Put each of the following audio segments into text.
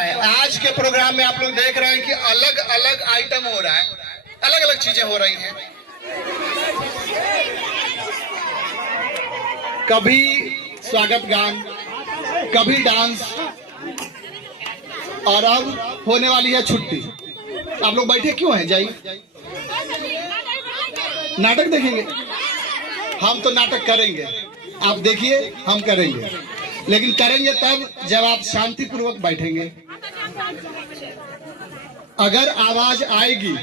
आज के प्रोग्राम में आप लोग देख रहे हैं कि अलग अलग आइटम हो रहा है, अलग अलग चीजें हो रही हैं। कभी स्वागत गान, कभी डांस, और अब होने वाली है छुट्टी। आप लोग बैठे क्यों हैं? जाइए, नाटक देखेंगे। हम तो नाटक करेंगे, आप देखिए, हम करेंगे, लेकिन करेंगे तब जब आप शांतिपूर्वक बैठेंगे। अगर आवाज आएगी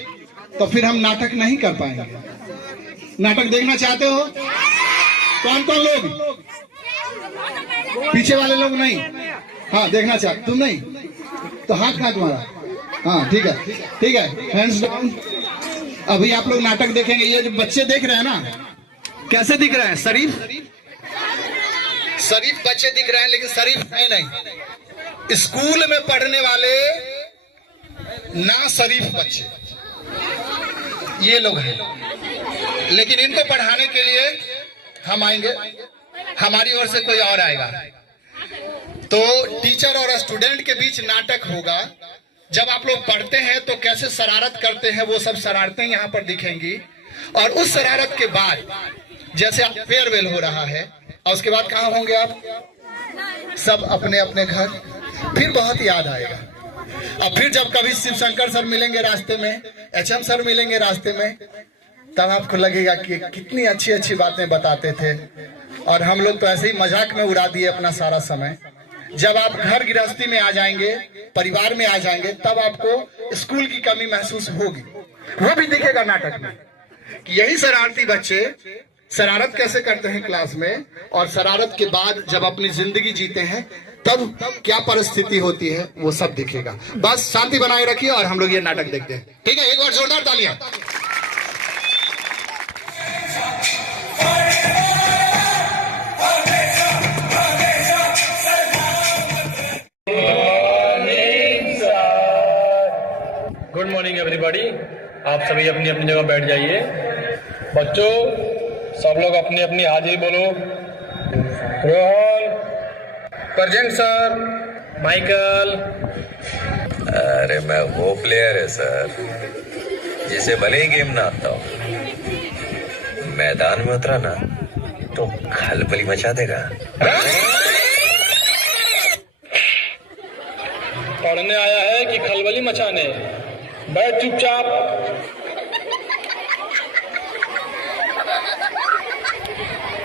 तो फिर हम नाटक नहीं कर पाएंगे। नाटक देखना चाहते हो? कौन कौन लोग? पीछे वाले लोग नहीं? हाँ, देखना चाहते तुम नहीं तो हाथ कहाँ तुम्हारा? हाँ, ठीक है, ठीक है, हैंड्स डाउन। अभी आप लोग नाटक देखेंगे। ये जो बच्चे देख रहे हैं ना, कैसे दिख रहे हैं? शरीफ शरीफ बच्चे दिख रहे हैं, लेकिन शरीफ है नहीं। स्कूल में पढ़ने वाले ना शरीफ बच्चे ये लोग हैं, लेकिन इनको पढ़ाने के लिए हम आएंगे, हमारी ओर से कोई और आएगा। तो टीचर और स्टूडेंट के बीच नाटक होगा। जब आप लोग पढ़ते हैं तो कैसे शरारत करते हैं, वो सब शरारतें यहाँ पर दिखेंगी। और उस शरारत के बाद जैसे फेयरवेल हो रहा है, और उसके बाद कहाँ होंगे आप सब? अपने अपने घर। फिर बहुत याद आएगा। अब फिर जब कभी शिव शंकर सर मिलेंगे रास्ते में, एचएम सर मिलेंगे रास्ते में, तब आपको लगेगा कि कितनी अच्छी अच्छी बातें बताते थे, और हम लोग तो ऐसे ही मजाक में उड़ा दिए अपना सारा समय। जब आप घर गृहस्थी में आ जाएंगे, परिवार में आ जाएंगे, तब आपको स्कूल की कमी महसूस होगी। वो भी दिखेगा नाटक में कि यही शरारती बच्चे शरारत कैसे करते हैं क्लास में, और शरारत के बाद जब अपनी जिंदगी जीते हैं तब क्या परिस्थिति होती है, वो सब दिखेगा। बस शांति बनाए रखिए और हम लोग ये नाटक देखते हैं। ठीक है, एक बार जोरदार तालियां। Good morning everybody. आप सभी अपनी अपनी जगह बैठ जाइए। बच्चों, सब लोग अपनी अपनी हाजिरी बोलो। Rohan present sir. माइकल। अरे मैं वो प्लेयर है सर जिसे भले ही गेम ना आता हो, मैदान में उतरा ना तो खलबली मचा देगा। पढ़ने आया है कि खलबली मचाने? बैठ चुपचाप।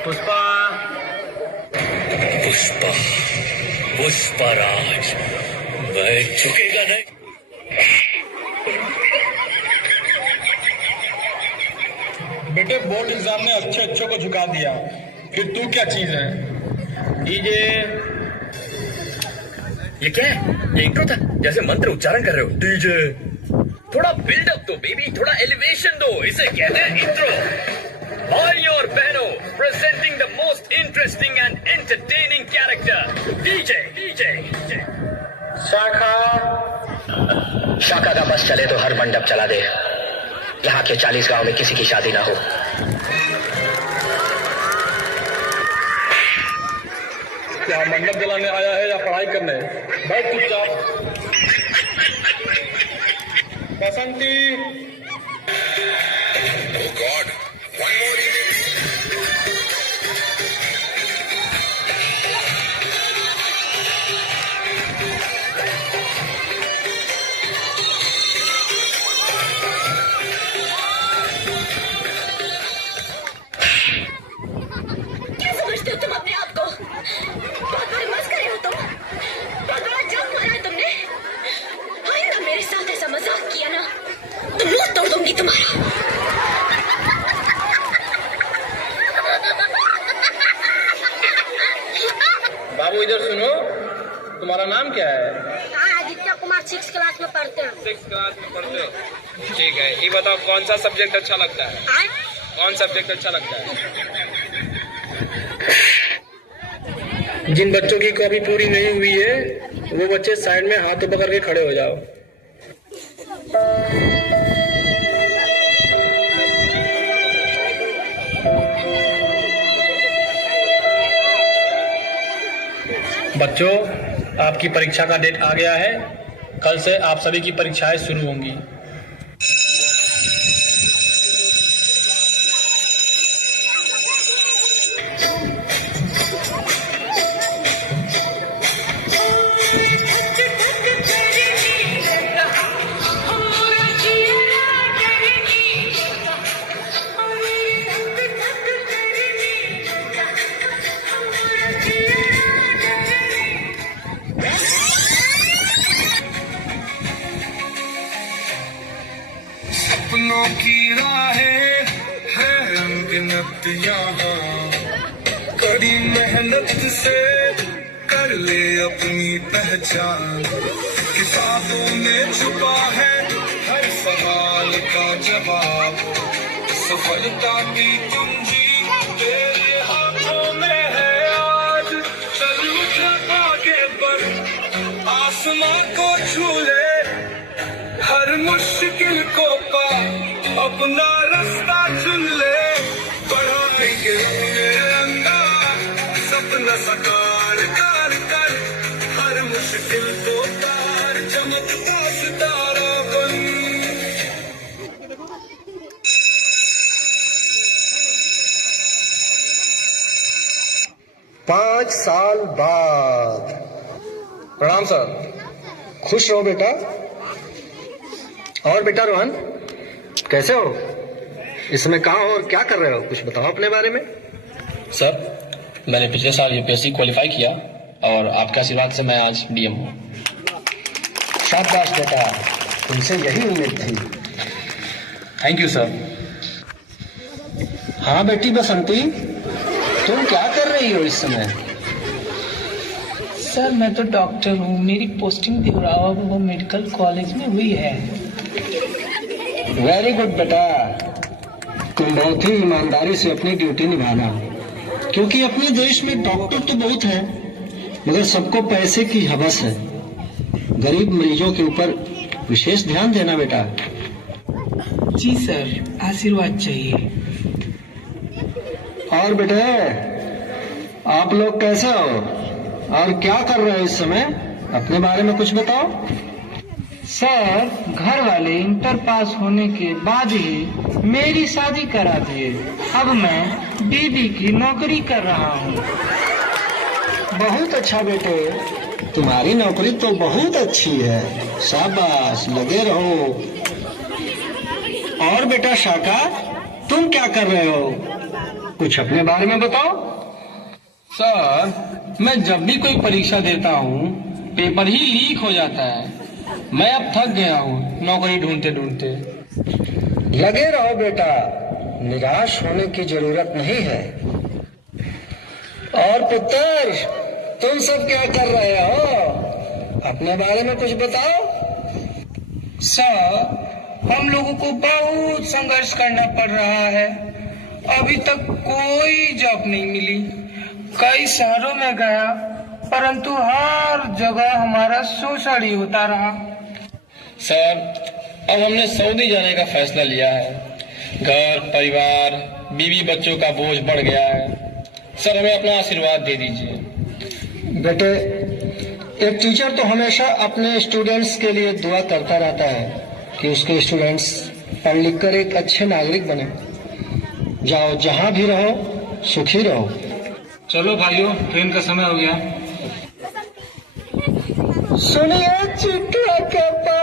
पुष्पा। पुष्पा, पुष्पराज, मैं झुकेगा नहीं। बेटे, बोर्ड एग्जाम ने अच्छे अच्छों को झुका दिया, फिर तू क्या चीज है? डीजे। ये क्या है? ये इंट्रो था, जैसे मंत्र उच्चारण कर रहे हो। डीजे, थोड़ा बिल्डअप दो बेबी, थोड़ा एलिवेशन दो, इसे कहते हैं इंट्रो। भाइयों और बहनों, presenting the most interesting and entertaining character, DJ. शाखा। शाखा का बस चले तो हर मंडप चला दे। यहाँ के 40 गांव में किसी की शादी ना हो। क्या मंडप जलाने आया है या पढ़ाई करने? बैठ चुपचाप। बसंती। गॉड, वन मोर क्या समझते हो तुम अपने आप को? बहुत बड़े मस्करे हो तुम। बहुत बड़ा जंग मारा है तुमने। आइंदा मेरे साथ ऐसा मजाक किया ना तो मुंह तोड़ दूंगी तुम्हारा। बाबू इधर सुनो, तुम्हारा नाम क्या है? आदित्य कुमार 6 क्लास में पढ़ते हैं। 6 क्लास में पढ़ते हो? ठीक है, ये बताओ कौन सा सब्जेक्ट अच्छा लगता है? कौन सब्जेक्ट अच्छा लगता है? जिन बच्चों की कॉपी पूरी नहीं हुई है वो बच्चे साइड में हाथ पकड़ के खड़े हो जाओ। बच्चों, आपकी परीक्षा का डेट आ गया है। कल से आप सभी की परीक्षाएं शुरू होंगी। सपनों की राहें है अनगिनत यहाँ, कड़ी मेहनत से कर ले अपनी पहचान। किताबों में छुपा है हर सवाल का जवाब, सफलता की कुंजी तेरे हाथों में है आज। चल उठा आगे बढ़, आसमां को छू ले, हर मुश्किल को पा, अपना रास्ता चुन ले। बढ़ाएंगे अंगार, सपना साकार कर कर, हर मुश्किल को पार, चमकता सितारा बन। 5 साल बाद। प्रणाम सर। खुश रहो बेटा। और बेटा रोहन, कैसे हो? इस समय कहाँ हो और क्या कर रहे हो? कुछ बताओ अपने बारे में। सर, मैंने पिछले साल यूपीएससी क्वालिफाई किया और आपके आशीर्वाद से मैं आज डीएम हूँ। शाबाश बेटा, तुमसे यही उम्मीद थी। Thank you sir. हाँ बेटी बसंती, तुम क्या कर रही हो इस समय? सर मैं तो डॉक्टर हूँ, मेरी पोस्टिंग देवरावा बाबा मेडिकल कॉलेज में हुई है। वेरी गुड बेटा, तुम बहुत ही ईमानदारी से अपनी ड्यूटी निभाना, क्योंकि अपने देश में डॉक्टर तो बहुत है मगर सबको पैसे की हवस है। गरीब मरीजों के ऊपर विशेष ध्यान देना बेटा। जी सर, आशीर्वाद चाहिए। और बेटे, आप लोग कैसे हो और क्या कर रहे हो इस समय? अपने बारे में कुछ बताओ। सर, घर वाले इंटर पास होने के बाद ही मेरी शादी करा दिए। अब मैं बीबी की नौकरी कर रहा हूँ। बहुत अच्छा बेटे, तुम्हारी नौकरी तो बहुत अच्छी है। शाबाश, लगे रहो। और बेटा शाका, तुम क्या कर रहे हो? कुछ अपने बारे में बताओ। सर, मैं जब भी कोई परीक्षा देता हूँ पेपर ही लीक हो जाता है। मैं अब थक गया हूँ नौकरी ढूंढते ढूंढते। लगे रहो बेटा, निराश होने की जरूरत नहीं है। और पुत्र, तुम सब क्या कर रहे हो? अपने बारे में कुछ बताओ। सर, हम लोगों को बहुत संघर्ष करना पड़ रहा है। अभी तक कोई जॉब नहीं मिली। कई शहरों में गया, परंतु हर जगह हमारा शोषण ही होता रहा। सर, अब हमने सऊदी जाने का फैसला लिया है। घर परिवार बीवी बच्चों का बोझ बढ़ गया है। सर, हमें अपना आशीर्वाद दे दीजिए। बेटे, एक टीचर तो हमेशा अपने स्टूडेंट्स के लिए दुआ करता रहता है कि उसके स्टूडेंट्स पढ़ लिख कर एक अच्छे नागरिक बने। जाओ, जहां भी रहो सुखी रहो। चलो भाइयों, ट्रेन का समय हो गया। सुनिए चिट्ठा के पास